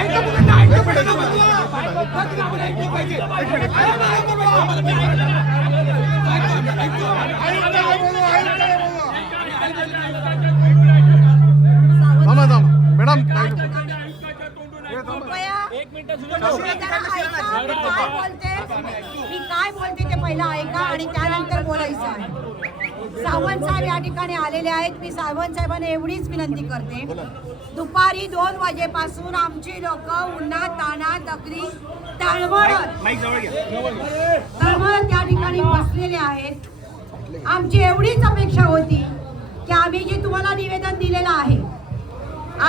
Madam मी काय बोलते ते पहिलं ऐका आणि त्यानंतर बोलायचं आहे. सावंत साहेब या ठिकाणी आलेले आहेत. मी सावंत साहेबांना एवढीच विनंती करते, दुपारी 2 वाजेपासून आमची लोक उन्हात तानात दगडी तळमळत त्या ठिकाणी बसलेले आहेत. आमची एवढीच अपेक्षा होती की आम्ही जे तुम्हाला निवेदन दिलेलं आहे,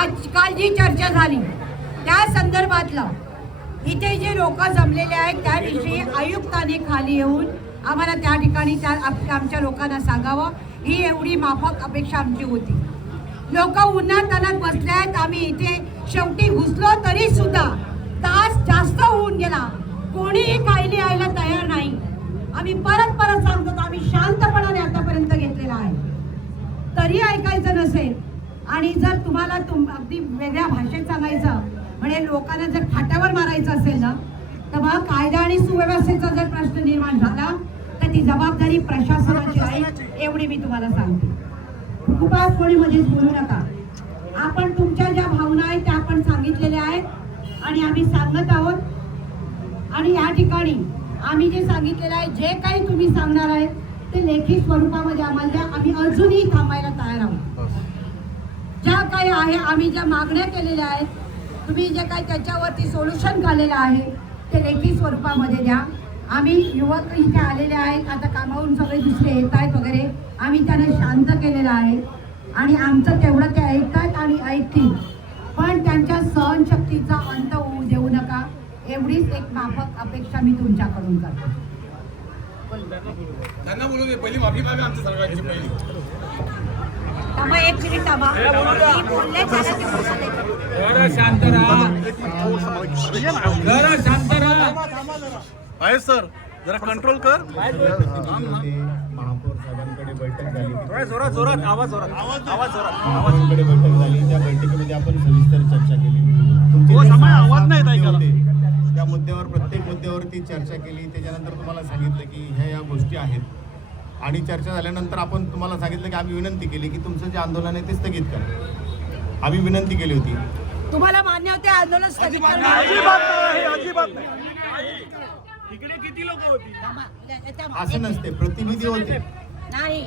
आजकाल जी चर्चा झाली त्या संदर्भातलं इथे जे लोक जमलेले आहेत त्याविषयी आयुक्ताने खाली येऊन आम्हाला त्या ठिकाणी आमच्या लोकांना सांगावं, ही एवढी माफक अपेक्षा आमची होती. लोक उन्हात तानात बसले आहेत. आम्ही इथे शेवटी घुसलो तरी सुद्धा तास जास्त होऊन गेला, कोणीही काही यायला तयार नाही. आम्ही परत परत सांगतो, आम्ही शांतपणाने आतापर्यंत घेतलेला आहे, तरी ऐकायचं नसेल आणि जर तुम्हाला अगदी वेगळ्या भाषेत सांगायचं म्हणजे लोकांना जर फाट्यावर मारायचं असेल ना, तर मग कायदा आणि सुव्यवस्थेचा जर प्रश्न निर्माण झाला तर ती जबाबदारी प्रशासनाची आहे, एवढी मी तुम्हाला सांगते. खूपच कोणी मध्येच बोलू नका. आपण तुमच्या ज्या भावना आहेत त्या आपण सांगितलेल्या आहेत आणि आम्ही सांगत आहोत. आणि या ठिकाणी आम्ही जे सांगितलेलं आहे, जे काही तुम्ही सांगणार आहे ते लेखी स्वरूपामध्ये आम्हाला द्या. आम्ही अजूनही थांबायला तयार आहोत. ज्या काही आहे आम्ही ज्या मागण्या केलेल्या आहेत, तुम्ही जे काही त्याच्यावरती सोल्युशन काढलेलं आहे ते लेखी स्वरूपामध्ये द्या. आम्ही युवक इथे आलेले आहेत, आता कामावरून सगळे दुसरे येत आहेत वगैरे, आम्ही त्यांना शांत केलेलं आहे आणि आमचं तेवढं ते ऐकतात आणि ऐकतील, पण त्यांच्या सहनशक्तीचा अंत होऊ देऊ नका, एवढीच एक माफक अपेक्षा मी तुमच्याकडून करतो. त्यांना बोलू दे, पहिली माफी मागा आमच्या सरकारची पहिली. थांबा एक मिनिट थांबा. बोलले शांत राहा, शांत राहा. आहे सर, जरा कंट्रोल कर. महापौर साहेबांकडे बैठक झाली, जोरात जोरात आवाज जोरात साहेबांकडे बैठक झाली. त्या बैठकीमध्ये आपण सविस्तर चर्चा केली. आवाज नाही ऐकायला. त्या मुद्द्यावर प्रत्येक मुद्द्यावरती चर्चा केली. त्याच्यानंतर तुम्हाला सांगितलं की ह्या गोष्टी आहेत आणि चर्चा झाल्यानंतर आपण तुम्हाला सांगितलं की आम्ही विनंती केली की तुमचं जे आंदोलन आहे ते स्थगित करा. आम्ही विनंती केली होती. तुम्हाला मान्य होते आंदोलन स्थगित करणं? अजिबात नाही. इकडे किती लोक होती? असं नसते, प्रतिनिधी होते. नाही,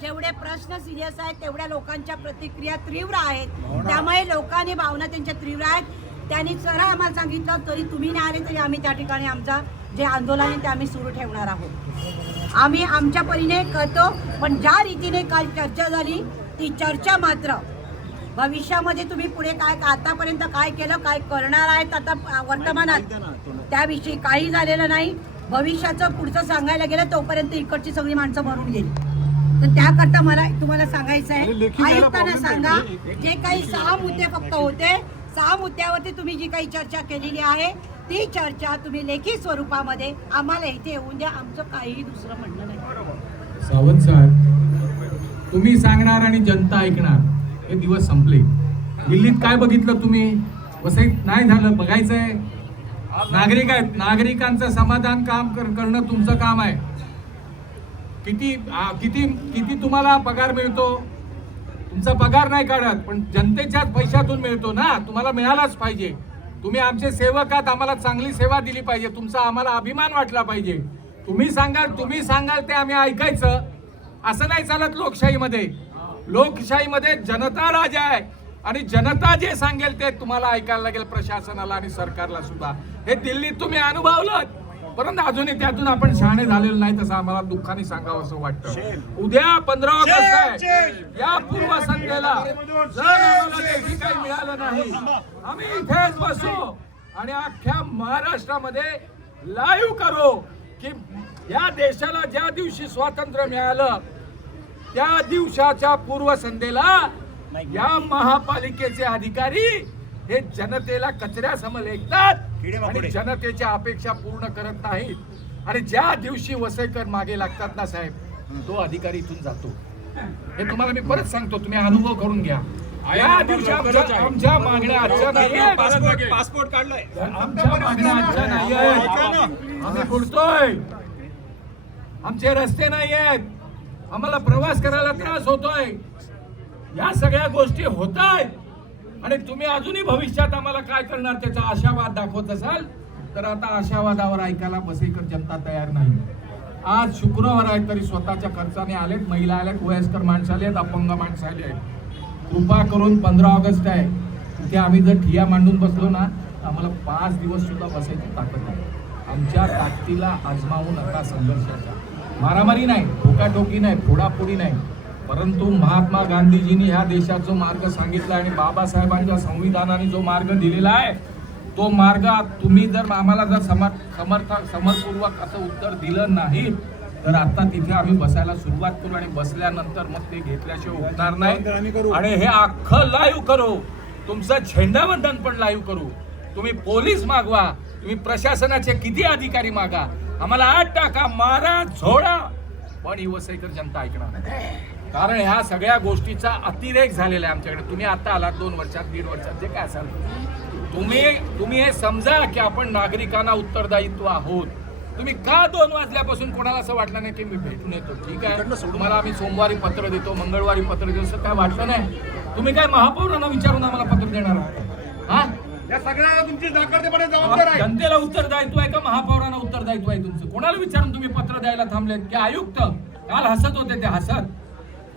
जेवढे प्रश्न सिरियस आहेत तेवढ्या लोकांच्या प्रतिक्रिया तीव्र आहेत, त्यामुळे लोकांनी भावना त्यांच्या तीव्र आहेत. त्यांनी सरळ आम्हाला सांगितलं, तरी तुम्ही नाही आले तरी आम्ही त्या ठिकाणी आमचा जे आंदोलन आहे ते आम्ही सुरू ठेवणार आहोत. आम्ही आमच्या परीने करतो, पण ज्या रीतीने काल चर्चा झाली ती चर्चा मात्र भविष्यामध्ये तुम्ही पुढे काय आतापर्यंत काय केलं, काय करणार आहेत आता वर्तमानात, त्याविषयी काही झालेलं नाही. भविष्याचं पुढचं सांगायला गेलं तोपर्यंत इकडची सगळी माणसं मरून गेली. तर त्याकरता मला तुम्हाला सांगायचं आहे, आयुक्तांना सांगा, जे काही 6 मुद्दे फक्त होते, 6 मुद्द्यावरती तुम्ही जी काही चर्चा केलेली आहे ती चर्चा तुम्ही लेखी स्वरूपामध्ये आम्हाला इथे येऊन द्या. आमचं काहीही दुसरं म्हणणं नाही. सावंत साहेब, तुम्ही सांगणार आणि जनता ऐकणार, हे दिवस संपले. दिल्लीत काय बघितलं तुम्ही? वसईत नाही झालं, बघायचंय. नागरिक आहेत, नागरिकांचं समाधान काम करणं तुमचं काम आहे. किती किती किती तुम्हाला पगार मिळतो? तुमचा पगार नाही काढत, पण जनतेच्याच पैशातून मिळतो ना, तुम्हाला मिळालाच पाहिजे. तुम्ही आमचे सेवक आहात, आम्हाला चांगली सेवा दिली पाहिजे, तुमचा आम्हाला अभिमान वाटला पाहिजे. तुम्ही सांगाल ते आम्ही ऐकायचं. असं नाही चालत लोकशाहीमध्ये. लोकशाहीमध्ये जनता राजा आहे आणि जनता जे सांगेल ते तुम्हाला ऐकायला लागेल, प्रशासनाला आणि सरकारला सुद्धा. हे दिल्लीत तुम्ही अनुभवलं, परंतु अजूनही त्यातून आपण शहाणे झालेलो नाही, तसं आम्हाला दुःखाने सांगावं असं वाटतं. उद्या 15 ऑगस्ट आहे. या पूर्वसंध्येला जर आम्हाला लेखी काही मिळालं नाही, आम्ही इथेच बसू आणि अख्ख्या महाराष्ट्रामध्ये लाईव्ह करू की या देशाला ज्या दिवशी स्वातंत्र्य मिळालं त्या दिवसाच्या पूर्वसंध्येला या महापालिकेचे अधिकारी हे जनतेला कचऱ्यासमोर लेखतात आणि जनतेच्या अपेक्षा पूर्ण करत नाहीत. आणि ज्या दिवशी वसईकर मागे लागतात ना साहेब, तो अधिकारी इथून जातो. हे तुम्हाला मी परत सांगतो, तुम्ही अनुभव करून घ्या. या दिवशी आमच्या मागण्या आजच्या नाही, पासपोर्ट काढलाय. आमच्या मागण्या आजच्या नाही आहेत. आम्ही बुडतोय, आमचे रस्ते नाही आहेत, आम्हाला प्रवास करायला त्रास होतोय, या सगळ्या गोष्टी होत आहेत आणि तुम्ही अजूनही भविष्यात आम्हाला काय करणार त्याचा आशावाद दाखवत असाल तर आता आशावादावर ऐकायला बसेकर जनता तयार नाही. आज शुक्रवार आहे तरी स्वतःच्या खर्चाने आलेत, महिला आल्यात, वयस्कर माणसं आलेत, अपंग माणसं आले आहेत. कृपा करून 15 ऑगस्ट आहे, तिथे आम्ही जर ठिया मांडून बसलो ना तर आम्हाला 5 दिवस सुद्धा बसायची ताकद आहे. आमच्या ताकदीला आजमावू नका संघर्षाच्या. मारामारी नाही, ठोकाठोकी नाही, फोडाफोडी नाही, परंतु महात्मा गांधीजींनी ह्या देशाचा मार्ग सांगितला आणि बाबासाहेबांच्या संविधानाने जो मार्ग दिलेला आहे तो मार्ग तुम्ही जर आम्हाला जर समरपूर्वक असं उत्तर दिलं नाही तर आता तिथे आम्ही बसायला सुरुवात करू आणि बसल्यानंतर मग ते घेतल्याशिवाय उठणार नाही आणि हे अख्खं लाईव्ह करू, तुमचं झेंडावंदन पण लाईव्ह करू. तुम्ही पोलीस मागवा, तुम्ही प्रशासनाचे किती अधिकारी मागा, आम्हाला आत टाका, मारा, झोडा, पण ही वसईकर जनता ऐकणार नाही. कारण ह्या सगळ्या गोष्टीचा अतिरेक झालेला आहे आमच्याकडे. तुम्ही आता आलात 2 वर्षात, 1.5 वर्षात, जे काय असाल तुम्ही हे समजा की आपण नागरिकांना उत्तरदायित्व आहोत. तुम्ही का 2 वाजल्यापासून कोणाला असं वाटलं नाही की मी भेटून येतो? ठीक आहे, तुम्हाला आम्ही सोमवारी पत्र देतो, मंगळवारी पत्र देतो, असं काय वाटलं नाही? तुम्ही काय महापौरांना विचारून आम्हाला पत्र देणार आहात? हा, या सगळ्याला तुमची नाकर्तेपणे जबाबदार आहे. जनतेला उत्तरदायित्व आहे का महापौरांना उत्तरदायित्व आहे तुमचं? कोणाला विचारून तुम्ही पत्र द्यायला थांबलेत? की आयुक्त काल हसत होते, ते हसत,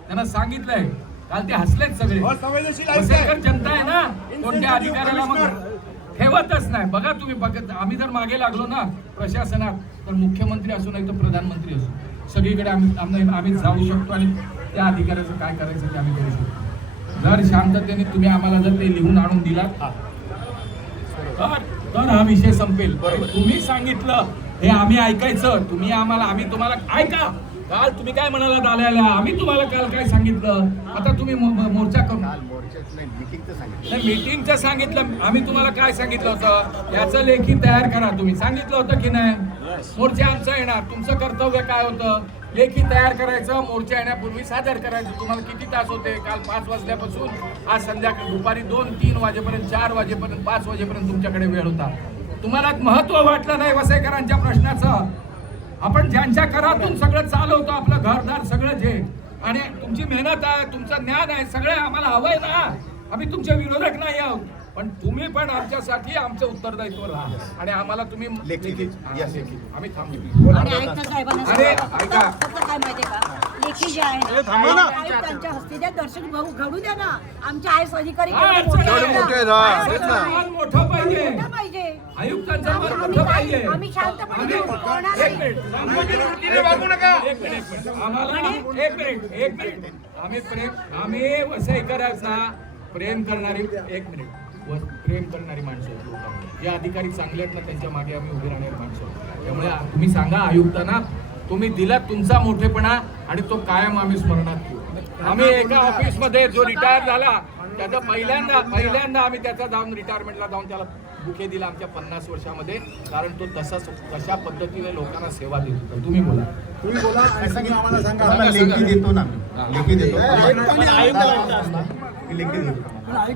त्यांना सांगितलंय काल ते हसलेत सगळे. वसईकर जनता आहे ना, कोणत्या अधिकाऱ्याला मग ठेवतच नाही. बघा तुम्ही बघत, आम्ही जर मागे लागलो ना प्रशासनात तर मुख्यमंत्री असो नाही तर प्रधानमंत्री असो सगळीकडे आम्ही जाऊ शकतो आणि त्या अधिकाऱ्याचं काय करायचं ते आम्ही करू शकतो. जर शांततेने तुम्ही आम्हाला जर ते लिहून आणून दिला तर हा विषय संपेल. तुम्ही सांगितलं हे आम्ही ऐकायचं, आम्ही तुम्हाला ऐका. काल तुम्ही काय म्हणालात आल्याला, आम्ही तुम्हाला काल काय सांगितलं, आता तुम्ही मोर्चा करून मीटिंगचं सांगितलं. आम्ही तुम्हाला काय सांगितलं होतं, याचं लेखी तयार करा. तुम्ही सांगितलं होतं की नाही? मोर्चा आमचा येणार, तुमचं कर्तव्य काय होतं? लेखी तयार करायचं, मोर्चा येण्यापूर्वी सादर करायचं. तुम्हाला किती तास होते? काल 5 वाजल्यापासून आज संध्याकाळी दुपारी 2-3 वाजेपर्यंत, 4 वाजेपर्यंत, 5 वाजेपर्यंत तुमच्याकडे वेळ होता. तुम्हाला महत्व वाटलं नाही वसईकरांच्या प्रश्नाचं. आपण ज्यांच्या करातून सगळं चालवतो, आपलं घरदार सगळं जे, आणि तुमची मेहनत आहे, तुमचं ज्ञान आहे, सगळं आम्हाला हवंय ना. आम्ही तुमचे विरोधक नाही आहोत, पण तुम्ही पण आमच्यासाठी आमचं उत्तरदायित्व राहा आणि आम्हाला तुम्ही आम्ही थांबू. आणि आयुक्त साहेबांना अरे ऐका, काय माहितीये का, लेखी जे आहे आयुक्तांच्या हस्ते त्या दर्शन घडू द्या ना. आमचे आयएस अधिकारी मोठं पाहिजे, आयुक्तांचा मान मोठं पाहिजे. आम्ही शांतपणे होणार नाही. एक मिनिट आम्ही वसईकरांना प्रेम करणारी प्रेम करणारी माणसं आहेत. जे अधिकारी चांगले आहेत ना त्यांच्या मागे आम्ही उभे राहणारी माणसं. त्यामुळे तुम्ही सांगा आयुक्तांना, तुम्ही दिला तुमचा मोठेपणा आणि तो कायम आम्ही स्मरणात ठेवू. आम्ही एका ऑफिसमध्ये जो रिटायर झाला त्याचा पहिल्यांदा आम्ही त्याचा जाऊन रिटायरमेंटला जाऊन त्याला बुके दिला आमच्या 50 वर्षामध्ये. कारण तो तशा पद्धतीने लोकांना सेवा देत होता. तुम्ही बोला. लेखी देतो ना, लेखी देतो.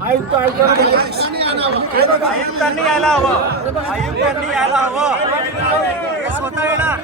आयुक्तांनी यायला हवं, स्वतः येणार.